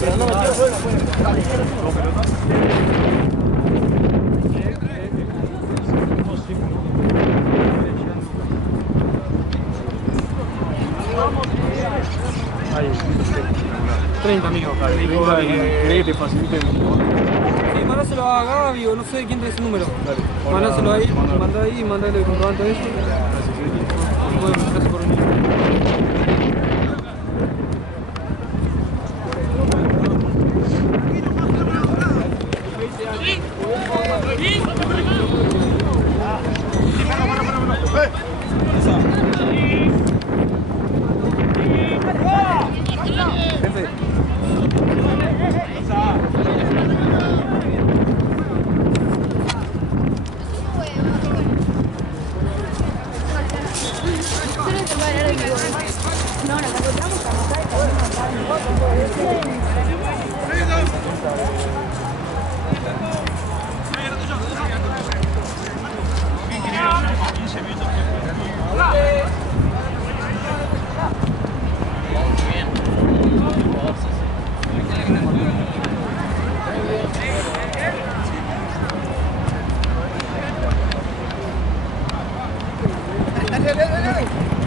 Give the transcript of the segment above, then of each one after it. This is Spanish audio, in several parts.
Pero no metió gol, no puede. Ahí, 30 amigos. ¿Querés que te facilite el número? Sí, mandáselo a Gaby o no sé quién tiene ese número. Mandáselo ahí, mandale el comprobante de eso. Bueno, gracias por venir. No, nos encontramos acá y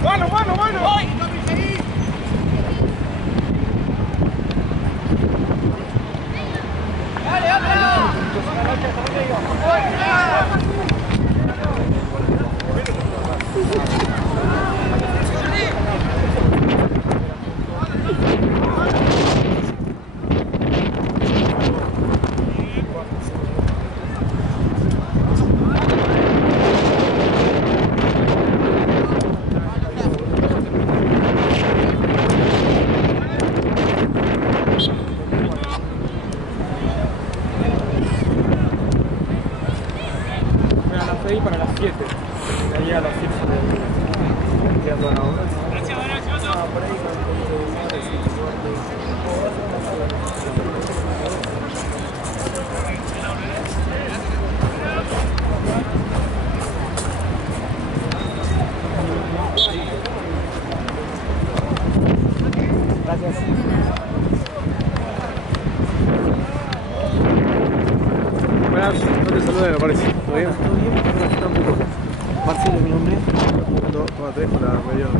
¡Mano, mano, mano! Para las 7. Ya llega a las 7. Gracias. Buenas, no te saludé, me parece. ¿Todo bien? Todo bien, tampoco. Marcelo, mi nombre. 2, 3 para la mayor.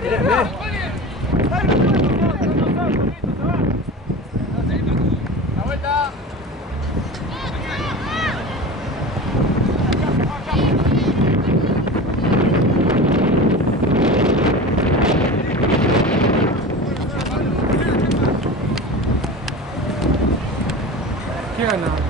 ¿Qué gana?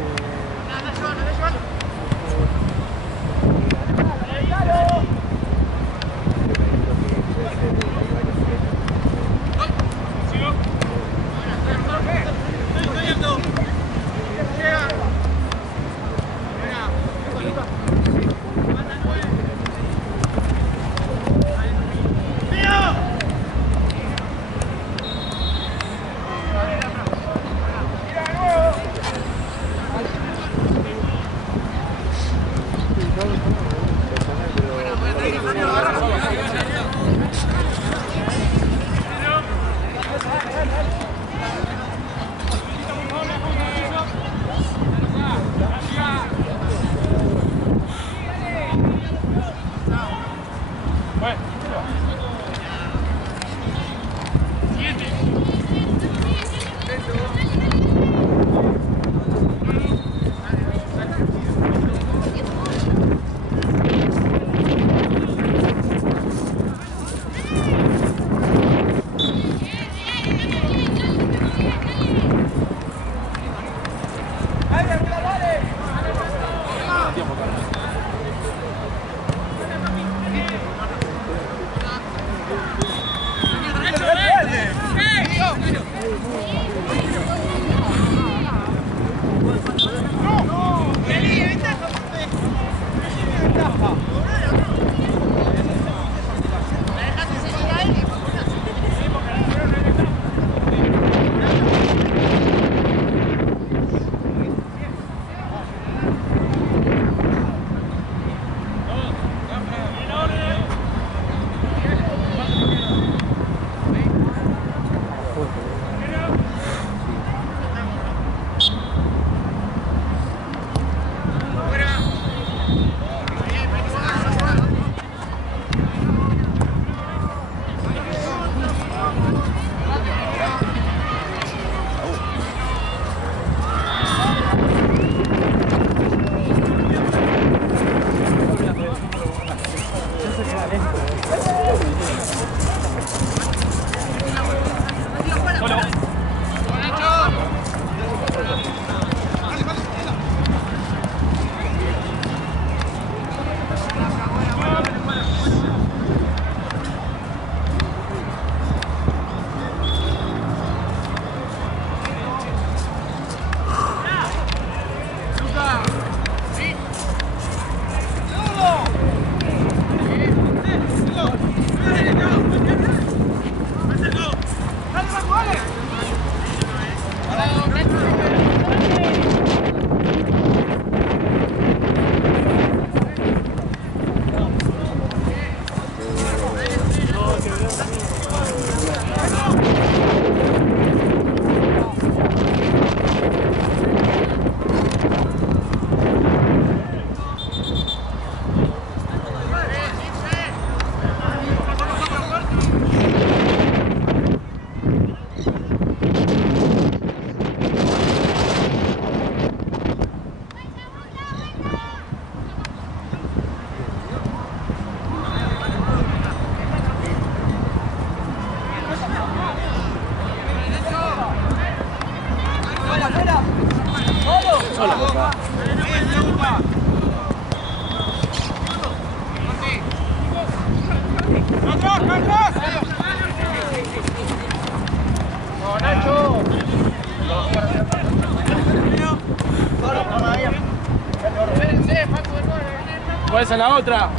¿Cuál es la otra?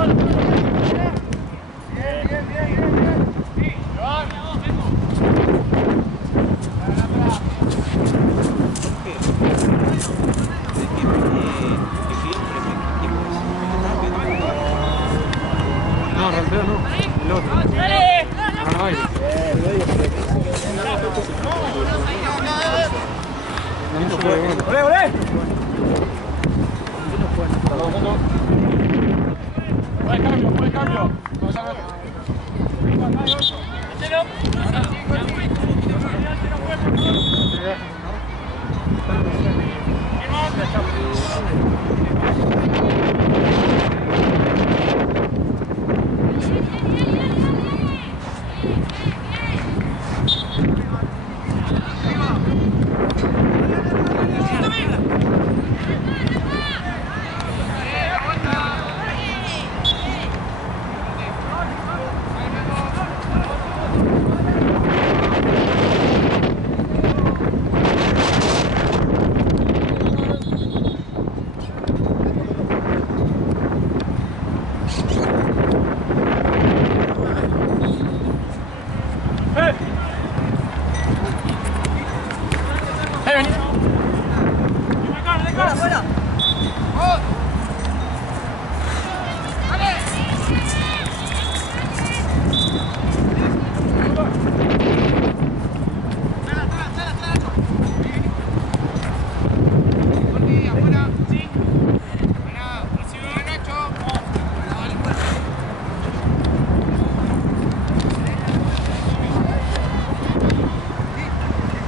Gol. ¡Olé, olé! Buen cambio. Vamos a ver.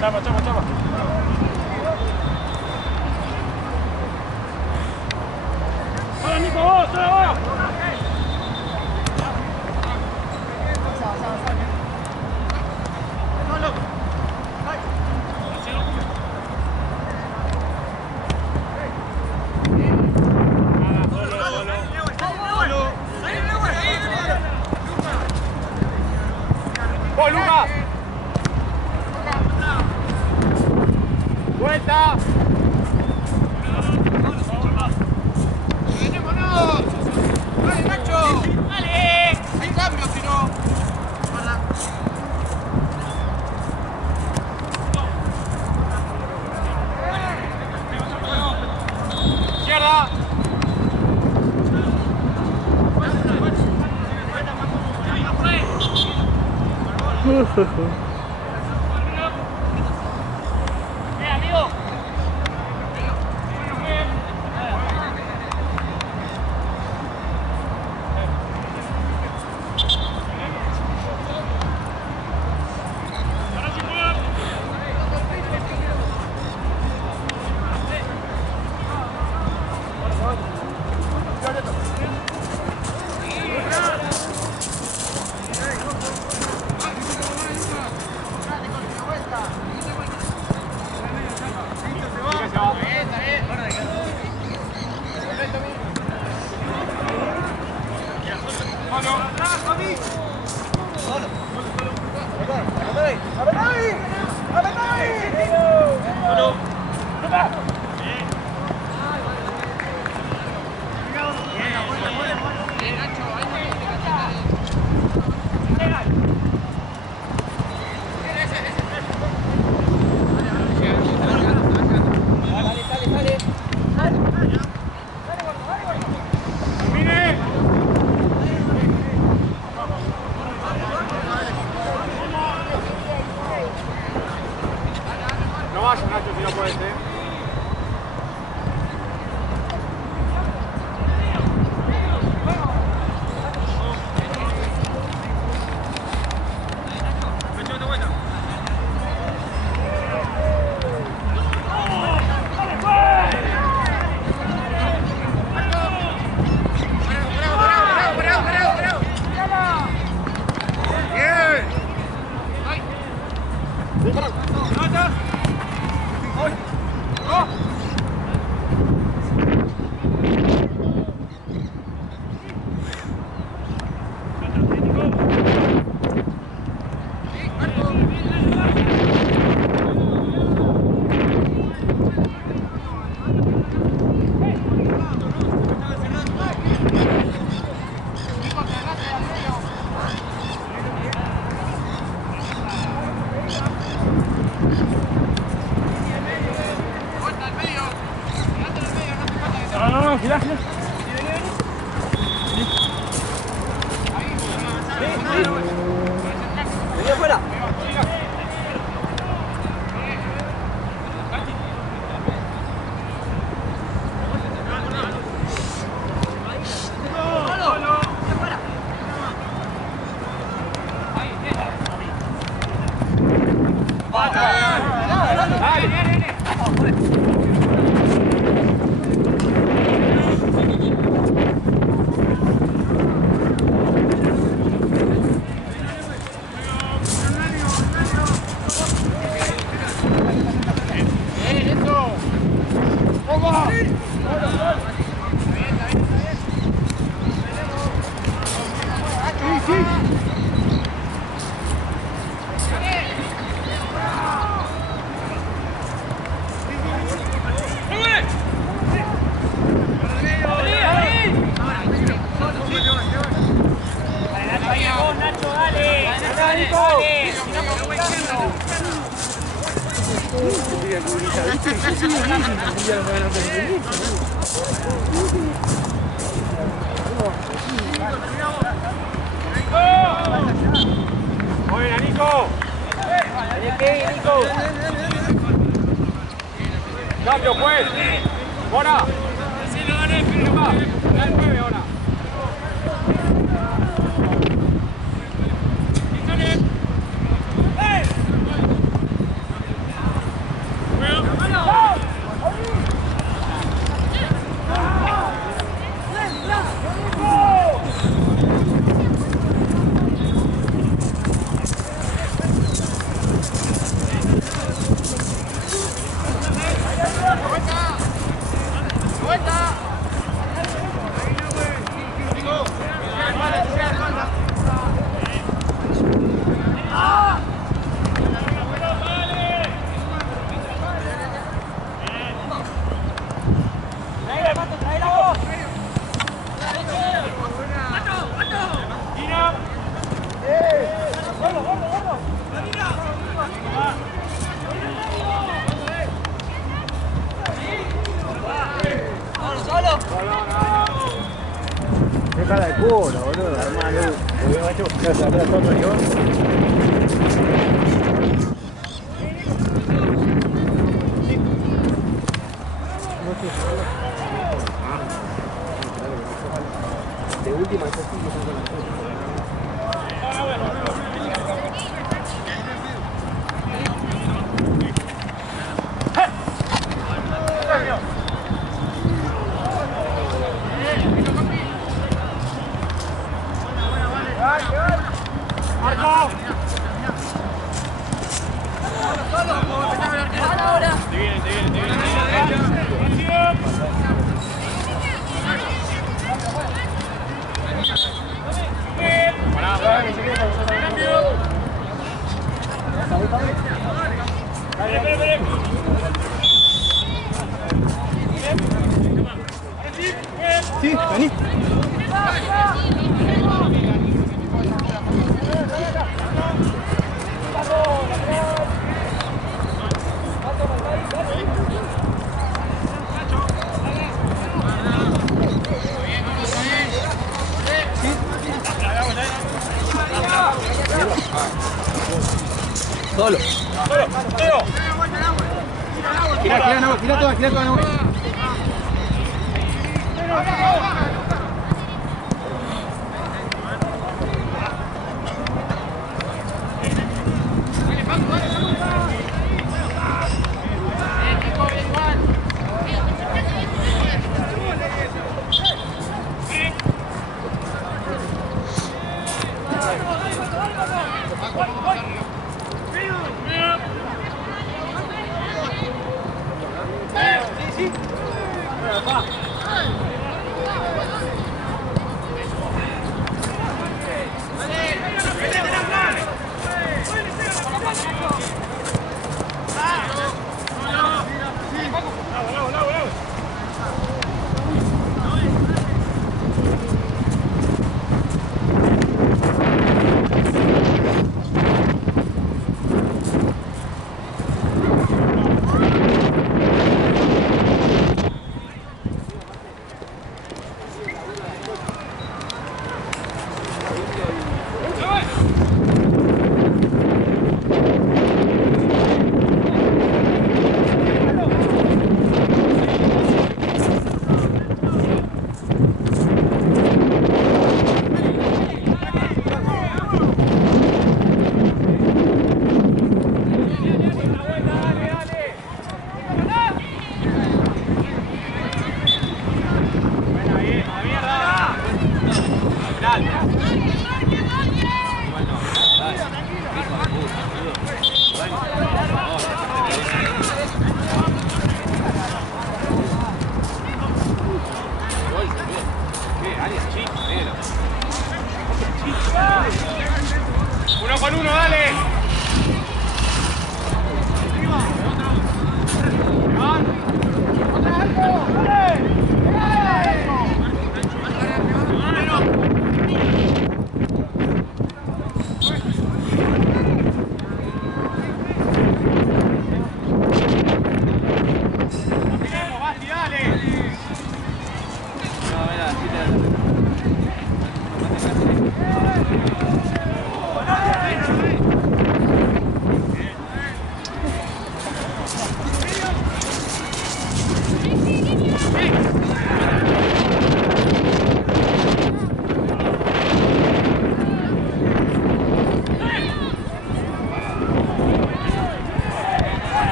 Chapa, chapa, chapa. ¡Hola, Nico, vos! ¡Hola, vos! ¡Voy, Lucas! ¡Vuelta! ¡Venémonos! ¡Dale, Nacho! ¡Dale! ¡Hay cambio, si no! ¡Izquierda! No vayas, Nacho, si no puedes, No, girá, girá. Vení afuera. Buena, Nico. Nico. Cambio, pues. Ahora. Sí, lo gané, pero va. Da el 9 ahora. Qué cara de culo, boludo, hermano. ¿Qué se habrá todo yo? De última, estos cinco son con las cosas. Sí, vení. Solo. Gira toda.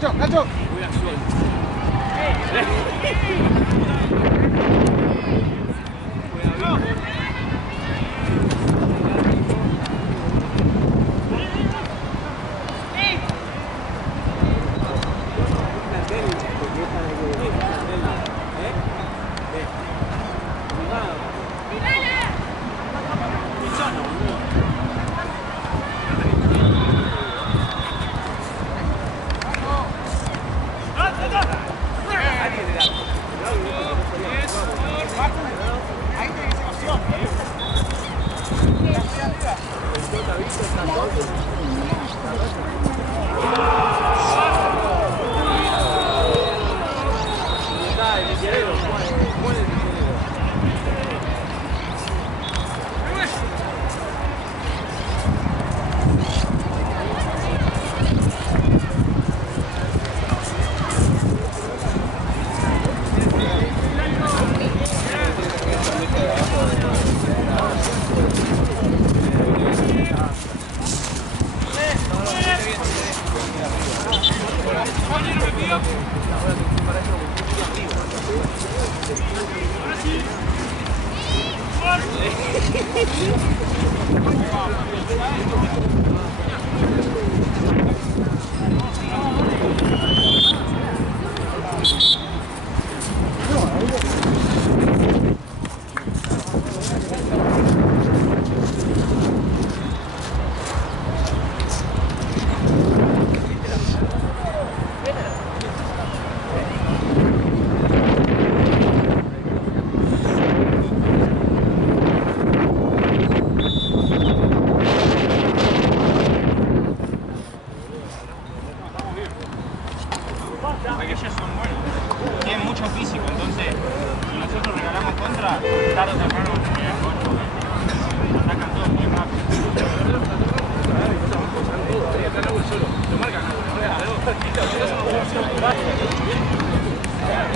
Nacho, Nacho.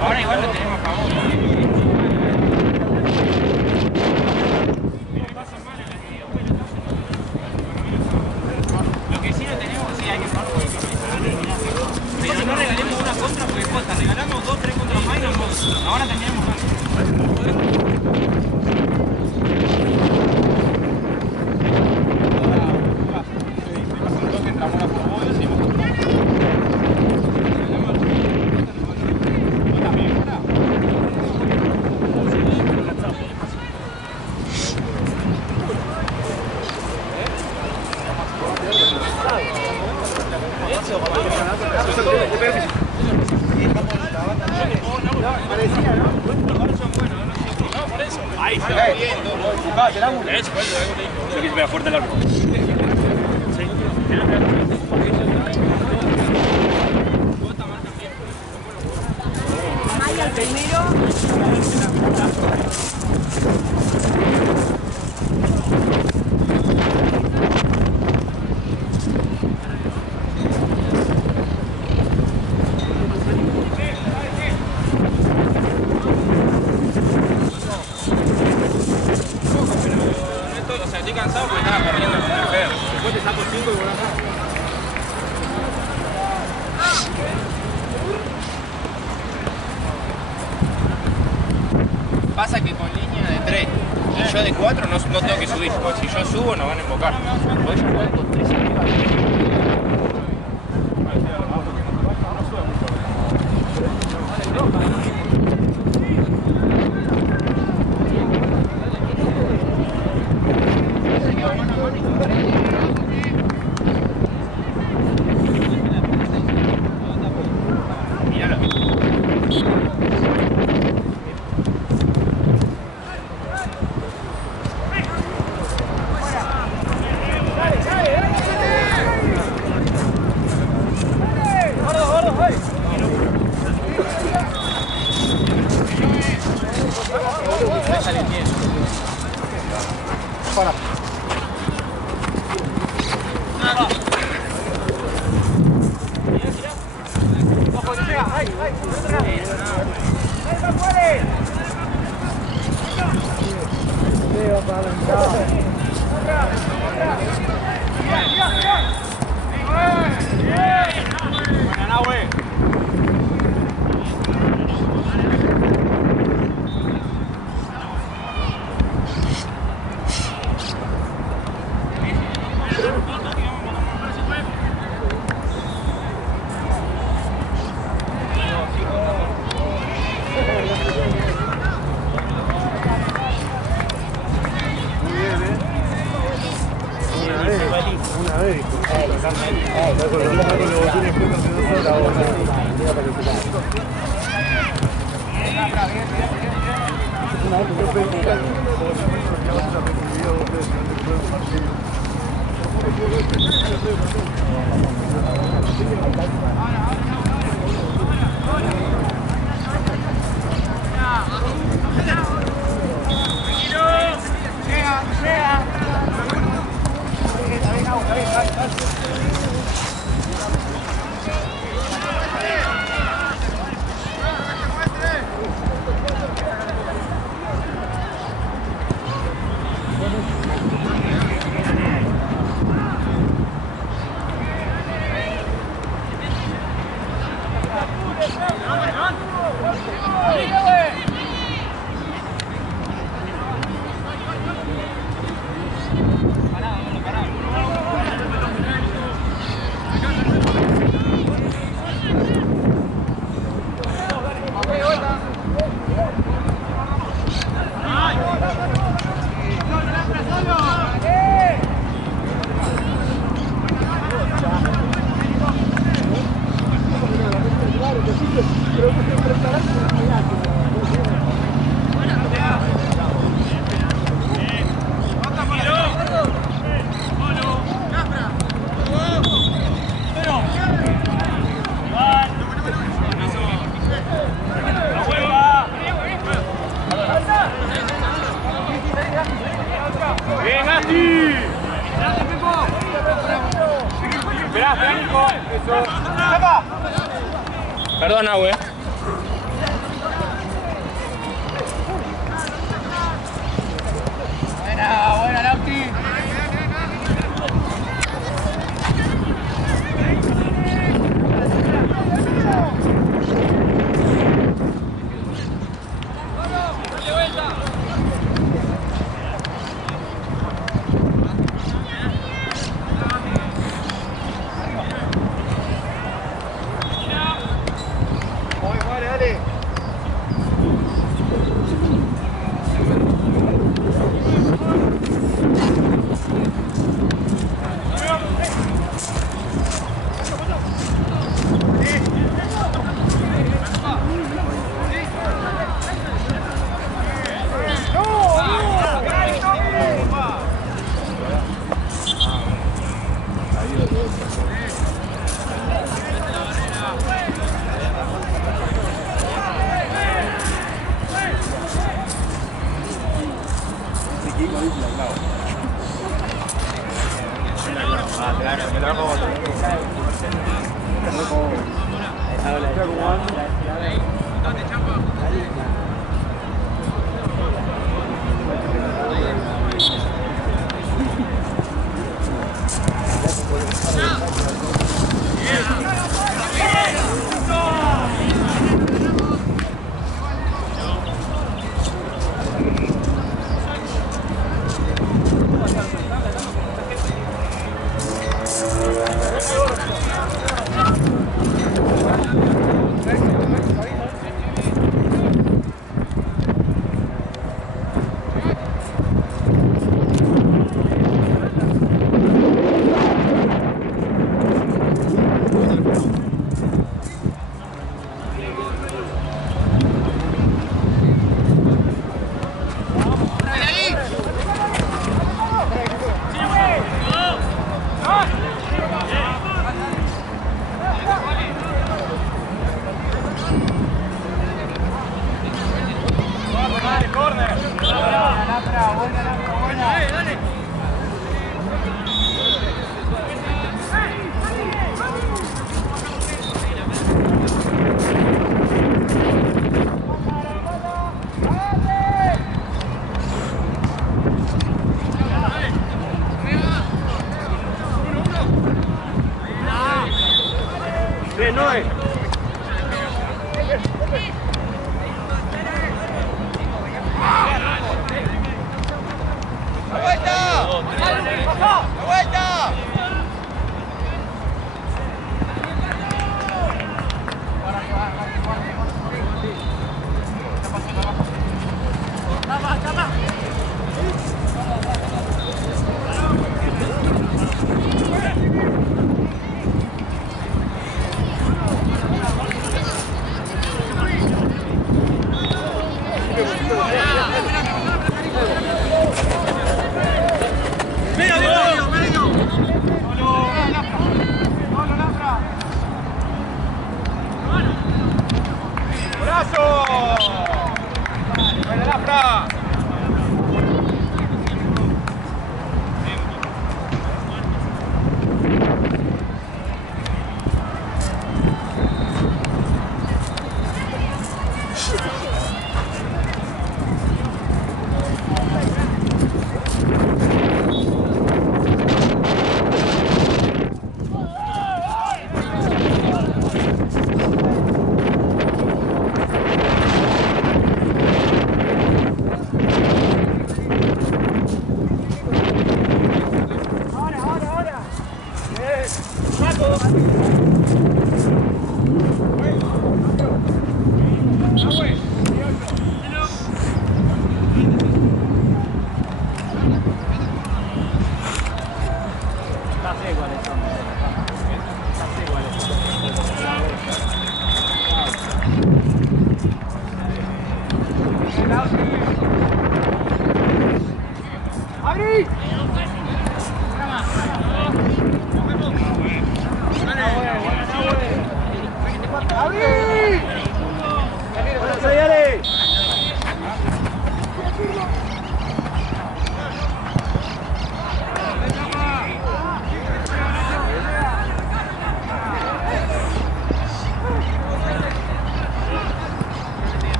Ahora igual lo tenemos a favor. Lo que sí lo tenemos, sí hay que pagar. Pero no regalemos una contra porque posta, regalamos 2, 3 contras más y nos vamos. Ahora teníamos más. Ahí está bien, yo que se vea fuerte el árbol. Maya el primero. Estoy cansado porque estaba corriendo con el perro. Después te saco 5 y voy a acá. Pasa que con línea de 3 y yo de 4 no tengo que subir, porque si yo subo nos van a embocar. Porque ellos juegan con 3 arriba. Perdona, güey. Buena, Lauti.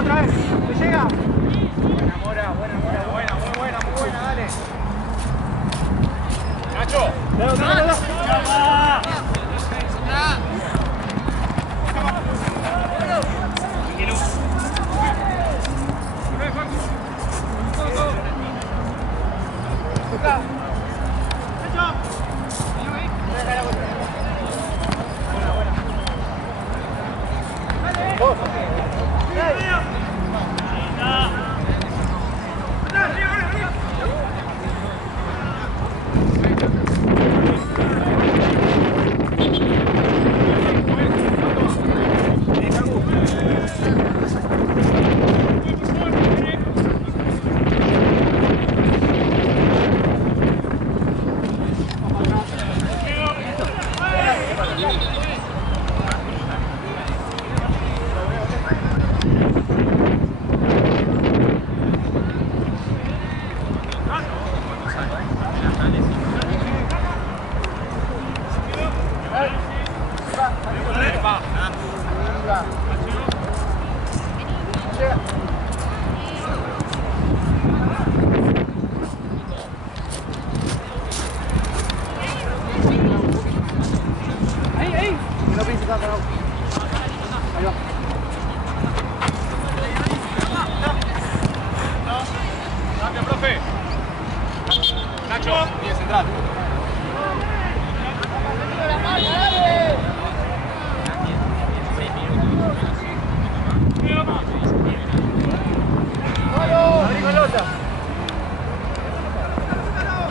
Otra vez, ¿te llega? Buena, Mora, buena, muy buena, dale. Nacho.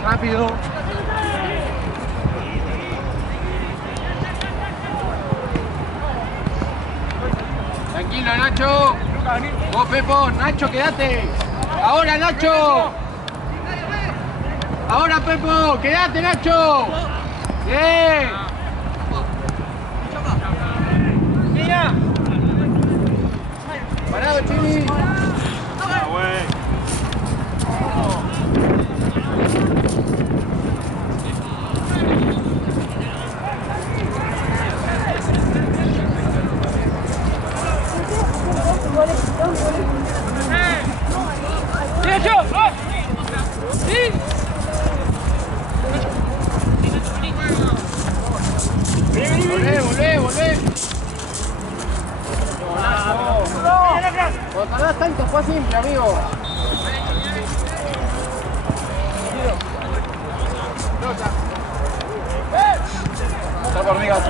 Rápido. Tranquilo, Nacho. Vos, Pepo. Nacho, quédate. Ahora, Nacho. Ahora, Pepo. Quédate, Nacho. Bien. Mira. Parado, Chimi. Volvé. Cuando tardás tanto fue simple, amigo. Está por mí, gato.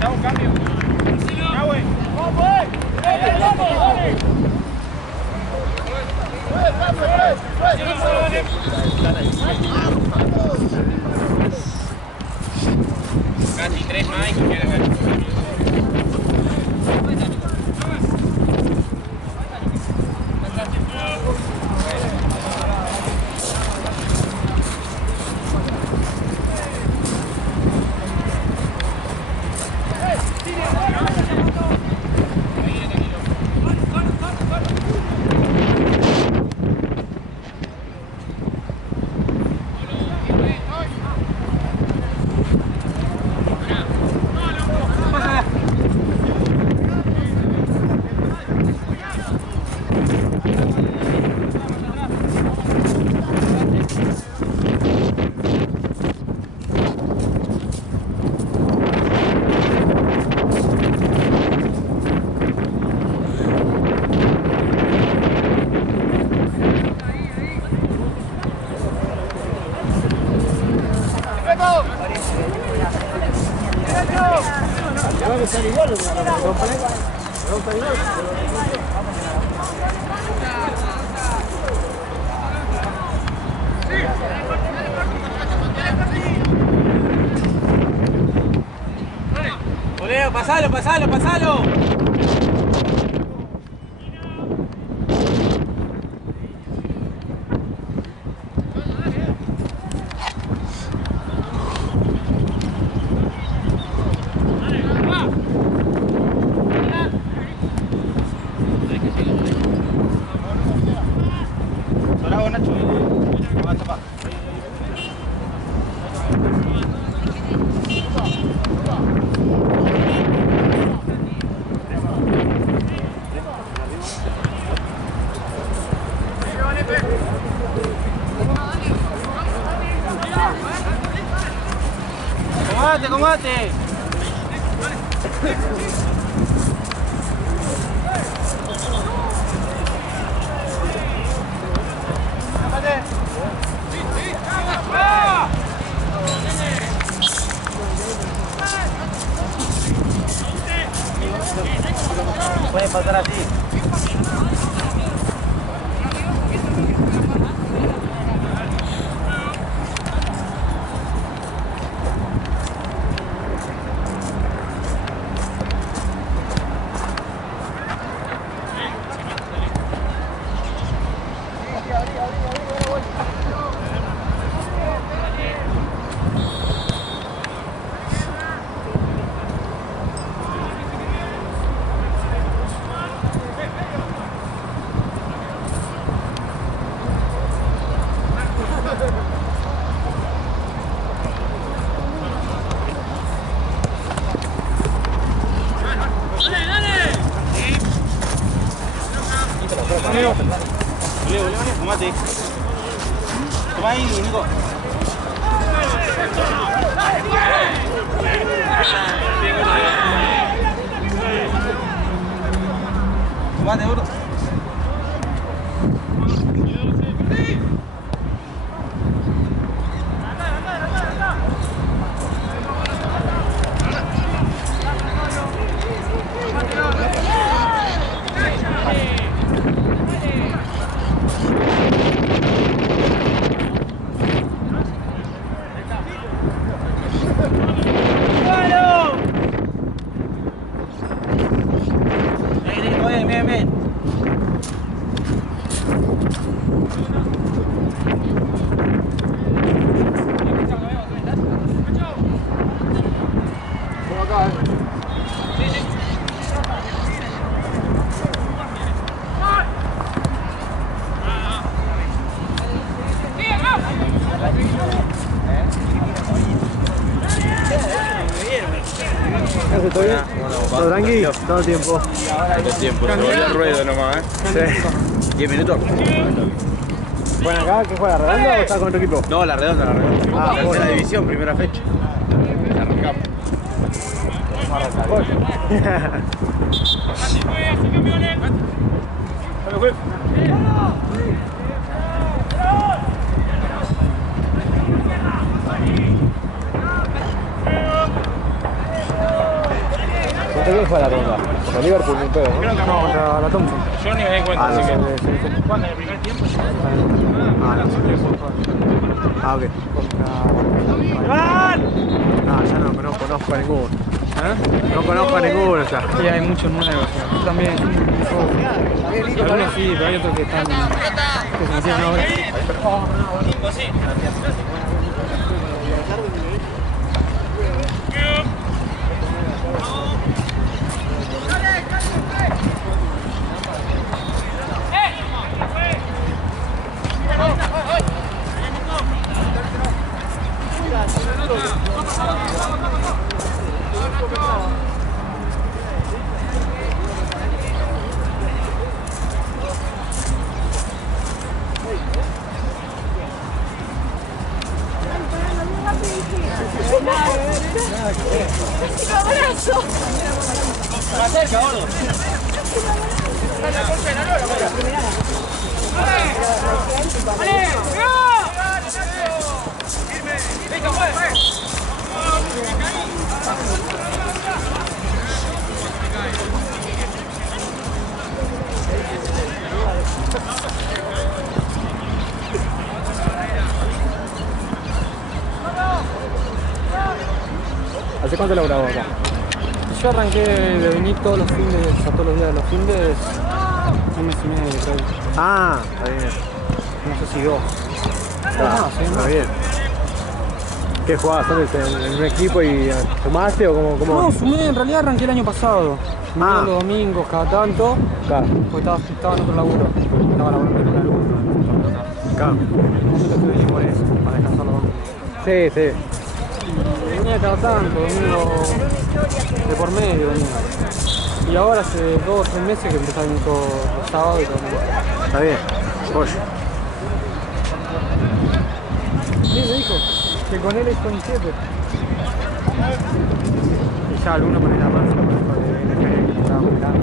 Da un cambio. Ya, güey. Casi 3 más y quiere ganar. estar igual, Leo, pasalo, pasalo, pasalo. ¡Combate, combate! Puede pasar así. Tomate. Toma ahí, Nico. Tomate, bro. Bien, bien. ¿Todo bien? ¿Todo tranqui? Todo el tiempo. Todo el tiempo, se volvió el ruedo nomás, Sí. 10 minutos. ¿Juegan acá? ¿Qué juega? ¿Redonda o está con otro equipo? No, la redonda, la redonda. Ah, Tercera bueno. división, primera fecha. Arrancamos. ¿Contra quién fue la ronda? Contra Liverpool, ni un pedo, ¿no? No, contra la Thompson. Yo ni me di cuenta, Ah, así que. no, ¿Cuándo? ¿En el primer tiempo? Ah, no sé. Ah, ok. No, ya no conozco a ninguno. No conozco a ninguno ya. Sí, hay muchos nuevos. Yo también. Algunos sí, pero hay otros que están. Que se metieron ahora. Más cerca, gordo. ¿Hace cuánto laburabas acá? Yo arranqué de venir todos los fines, o sea, todos los días de los fines, un mes y medio, creo. Ah, está bien. No sé si dos. Está bien. ¿Qué jugabas antes en un equipo y sumaste o cómo? No, sumé, en realidad arranqué el año pasado. Sumé los domingos, cada tanto, Claro. porque estaba en otro laburo. Estaba laburando en una luz. Claro. Entonces tuve que ir por eso, para descansar los domingos. Sí, sí. Y venía cada tanto, domingo de por medio venía. Y ahora hace 2 o 3 meses que empecé a venir todos los sábados y todo el mundo. Está bien. Oye. Sí, me dijo que con él coincide. Y ya alguno con el avance por eso de NFL que estaba muy grande.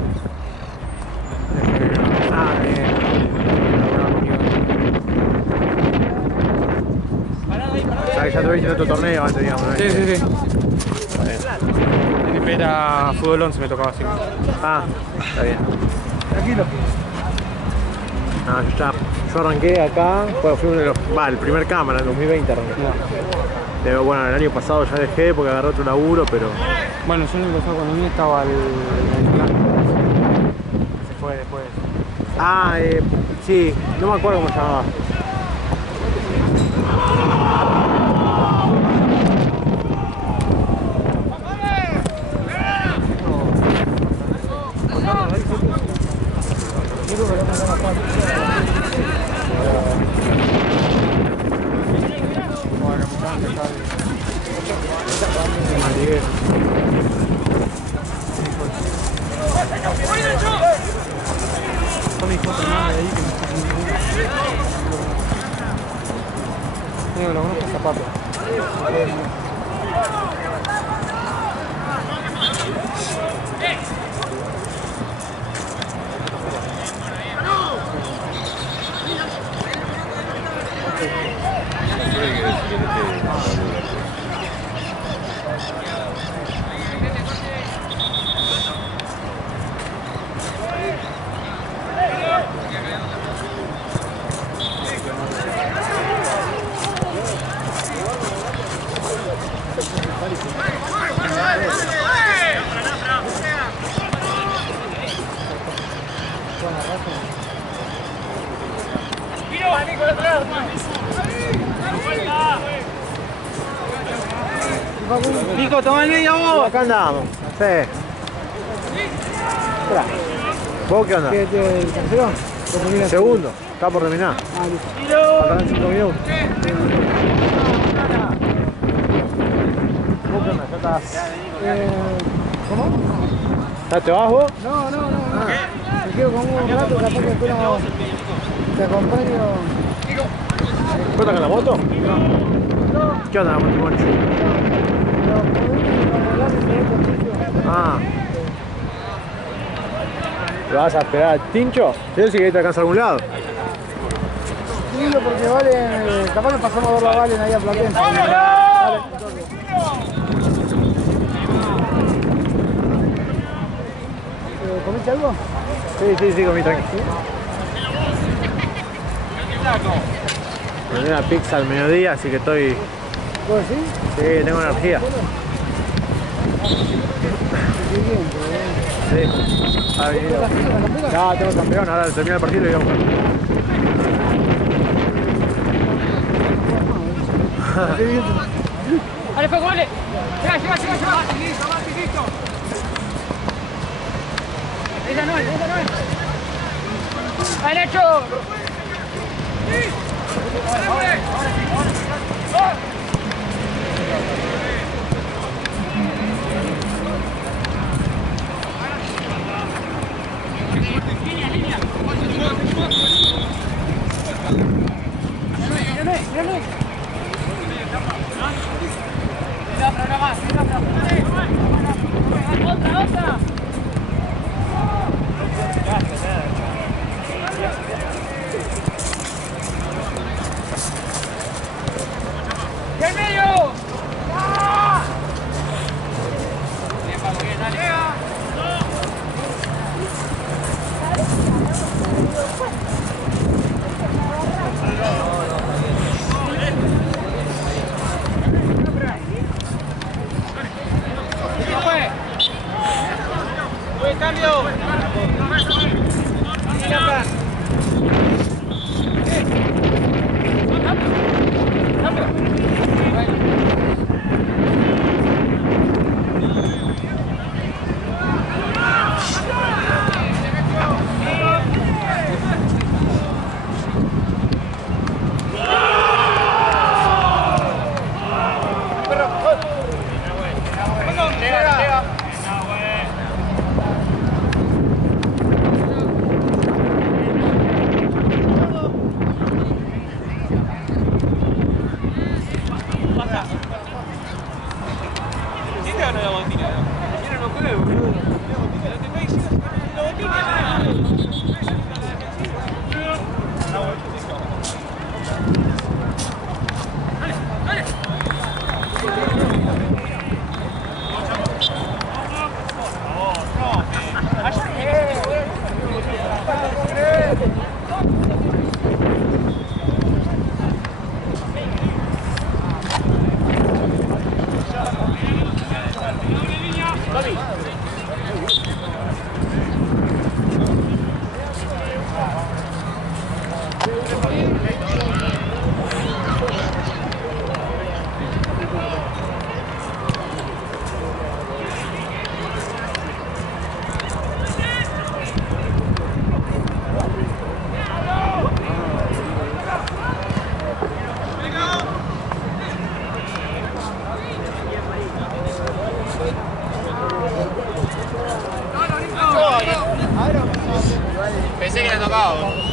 O sea que ya tuviste en otro torneo antes, digamos, ¿no? Sí, sí, sí. Está bien. NFL era fútbol 11, me tocaba así. Ah, está bien. Tranquilo. No, yo arranqué acá, bueno, fui uno de los, el primer cámara, en 2020 arranqué. Pero bueno, el año pasado ya dejé porque agarré otro laburo, pero... Bueno, yo el año pasado cuando vine estaba el plan. Se fue después. Ah, sí, no me acuerdo cómo se llamaba. Tengo los unos zapatos. Nico, toma el medio vos. Acá andamos, sí. Espera. ¿Vos qué onda? ¿Qué te el tercero? Segundo, está por terminar. Ah, listo. Faltan 5 minutos. ¿Vos qué onda? ¿Ya estás? ¿Cómo? ¿Ya te vas vos? No. Me quedo con un rato, capaz que después no te acompaño. ¿Vos estás con la moto? ¿Qué onda la moto? Ah. ¿Lo vas a esperar al Tincho? ¿Sí si que te alcanza a algún lado? Sí, porque Valen, capaz que pasamos a ver la Valen ahí a Platense. ¿Comiste algo? Sí, comí tranquilo. Me dio una pizza al mediodía, así que estoy... ¿Vos sí? Sí, tengo energía. Sí. Ha venido. No, tengo campeón, ahora termina el partido y vamos. Dale, Paco, dale. Lleva. Listo. Esa no es. ¡Ahí, Nacho! Ahora sí. Línea. Mírame. Otra más. Otra. ¡En medio! Bien, Paco, bien, dale. acá.